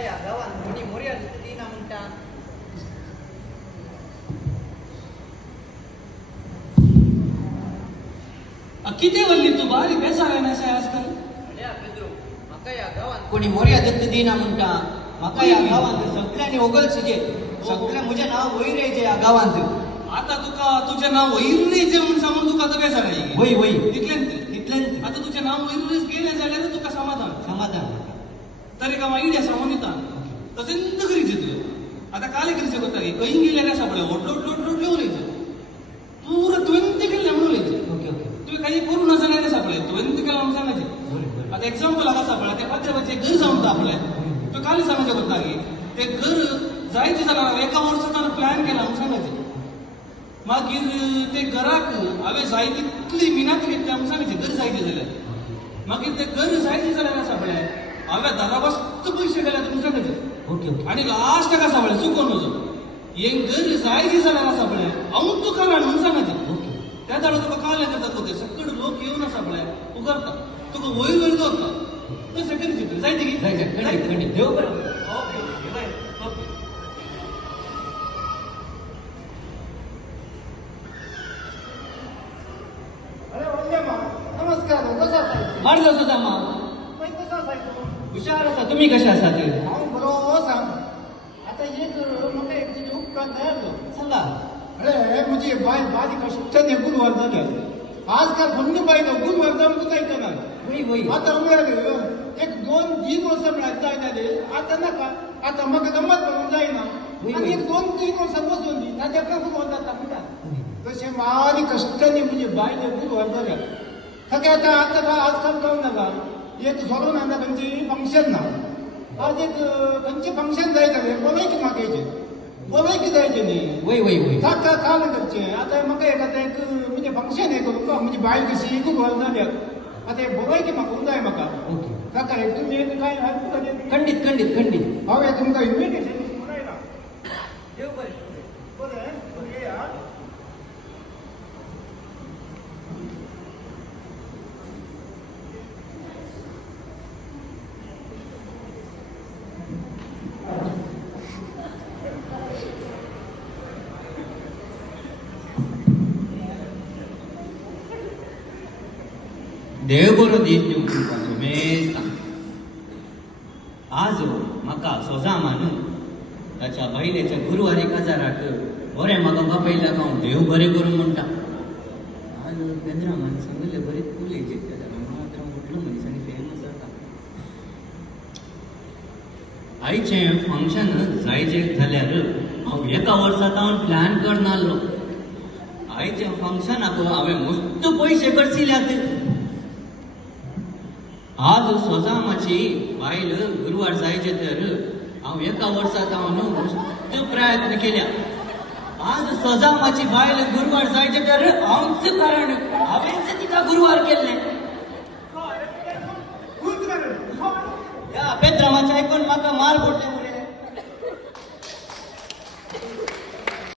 या गावात कोणी मोर्या दिना म्हणटा किती वल्ली तू बारी बेसावे ना आजकाल म्हाका या गावात कोणी मोर्या दत्त दिना म्हणटा म्हाका या गावात सगळ्यांनी ओगलचे सगळ्या म्हजें नाव वैरेचे या गावात आता तुका तुझे नाव वैरेचे म्हणून सांगून तुका तर बेसावे वय वय तितल्यान आता तुझे नाव वैरेच गेले जाल्यार तुका समाधान तरी का आयडिया सांगून दिता तसेंत करीचे तुवें आता काले करीचे करता खंय गेले काय सापडले ओडलोड उलयचे पुरो तुवें केल्ले म्हणून उलयचे तुवें काही करू ना जाल्यार सापडले तुवें केला म्हणून सांगायचे आता एक्झाम्पल हाका सापडला त्या पात्राचे घर जावन आपले तो काली सांगायचे करता की ते घर जायचे जाल्यार एका वर्साचा प्लॅन केला म्हणून सांगायचे मागीर ते घराक हांवें जाय तितली मिनात घेतली म्हणून सांगायचे घर जायचे जाल्यार मागीर ते घर जायचे जाल्यार सापडले हांवें दाराबस्त पयशे गेले म्हणून सांगायचे आनी लास्ट ताका सापडले चुकोवन म्हजो हे घर जायचे जाल्यार सापडले हांव तुका म्हणून सांगायचे त्या झाडा तुका काल करतात होते सकड लोक येवन सापडले उगरता तुका वयर दवरता सेकंड जायते की देव बरोबर वाढलो सुद्धा हुशार आसा तुम्ही कशा आसात बरोबर सांग आता एक म्हाका एक तुजे उपकार जाय सांगा अरे म्हणजे बाय बारी कष्टाने गुरुवार झाले आजकाल फंड बायलो गुरुवार जाऊन कुठं येताना आता एक 2-3 वर्ष मिळात जायना रे आता नाका आता म्हाका गंमत म्हणून जायना आणि 2-3 वर्ष बसून दी ताच्या गुरुवार जाता म्हणटा तशें बारी कष्टाने म्हणजे बायले गुरुवार झाल्या सगळ्या आता आजकाल जाऊन नाका एक सोडून आता खंयची फंक्शन ना आज एक खंयचे फंक्शन जाय जाल्यार बोलायकी मागयचे बोलायकी जायचे न्ही वय ताका काल करचे आता म्हाका एक आता एक म्हणजे फंक्शन हे करूं म्हणजे बायल कशी एक घर जाल्यार आता एक बोलायकी मागूंक जाय म्हाका ताका एक तुमी एक काय हेल्प खंडीत हांवें तुमकां इन्विटेशन बरयलां देव बरें येया देव बरो दीस दिवंक सोमेस्ता आज म्हाका सोजा मानून ताच्या बायलेच्या गुरुवारी काजाराक बरें म्हाका बापयल्याक हांव देव बरें करूं म्हणटा आज केंद्रा मान सांगले बरें उलयचे मात्र म्हटलो मनीसांनी फेमस जाता आयचें फंक्शन जायचे जाल्यार हांव एका वर्सात हांव प्लॅन करनासलो आयच्या फंक्शनाक हांवें मस्त पयशे खर्चिल्यात आज सोजामाची बायल गुरुवार जायचे तर हांव एका वर्सात हांव न्हू मस्त प्रयत्न केल्या आज सोजामाची बायल गुरुवार जायचे तर हांवच कारण हांवेंच तिका गुरुवार केल्ले या पेद्रामाच्या आयकून म्हाका मार पडले